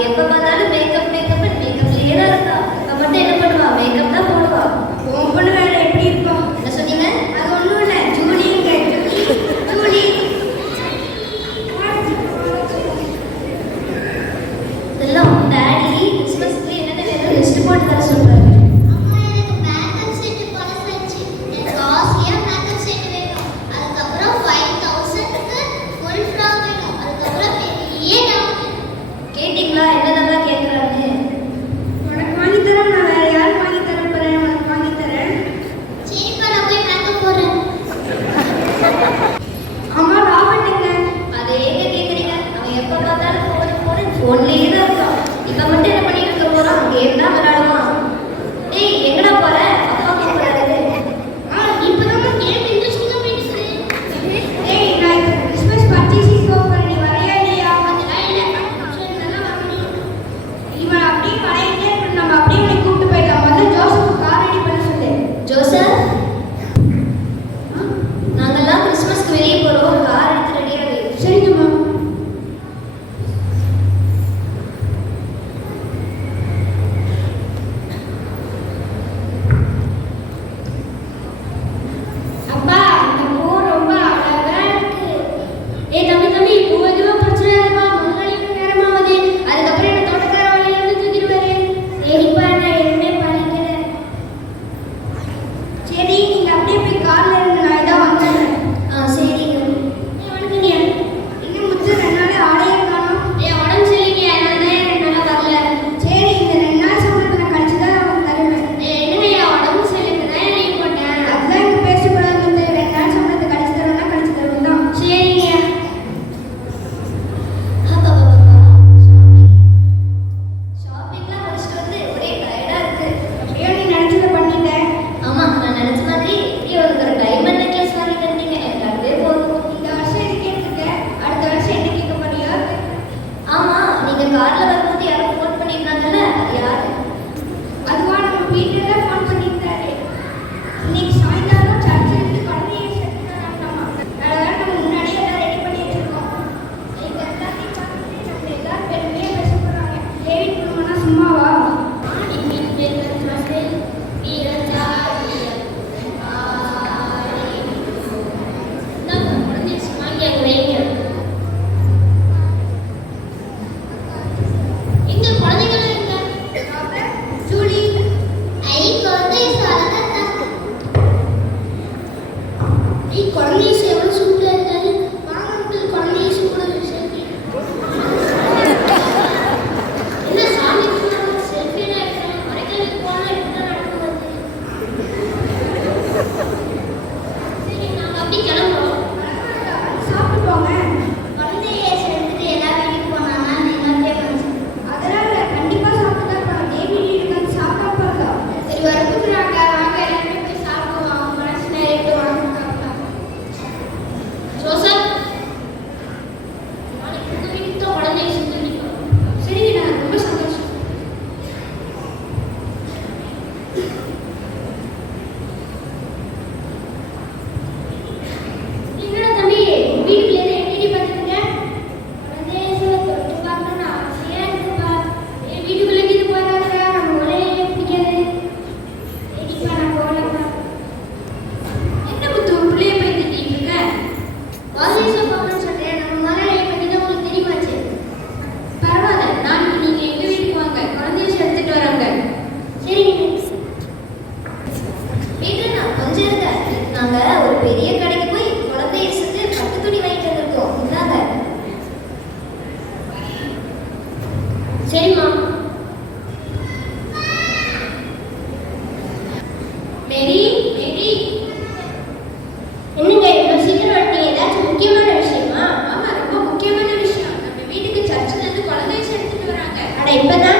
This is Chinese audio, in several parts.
எப்போ பார்த்தாலும் காலில் కార్ల 管理 இப்போ தான்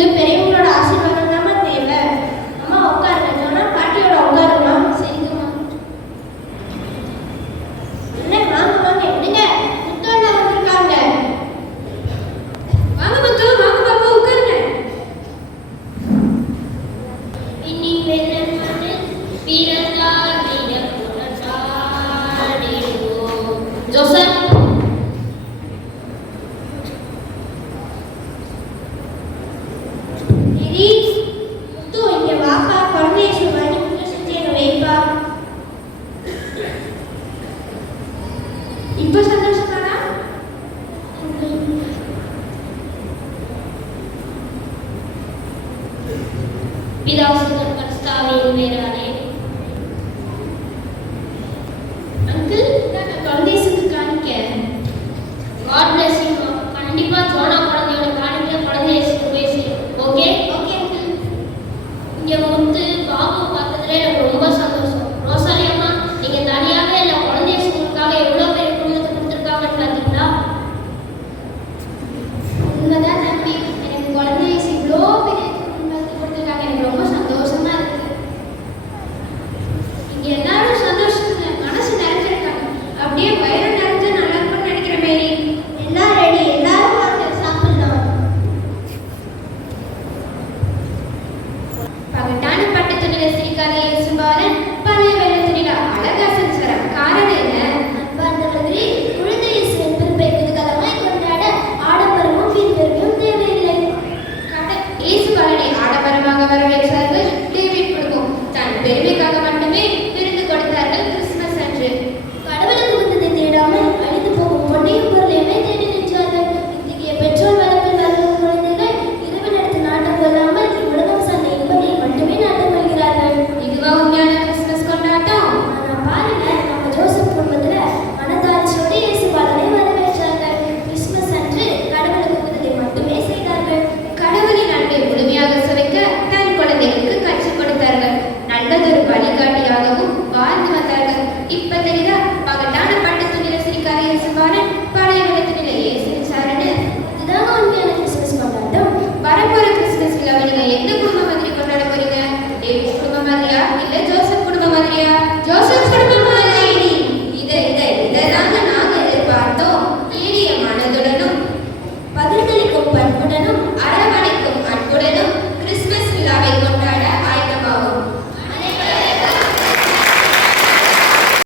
Eu 对象就。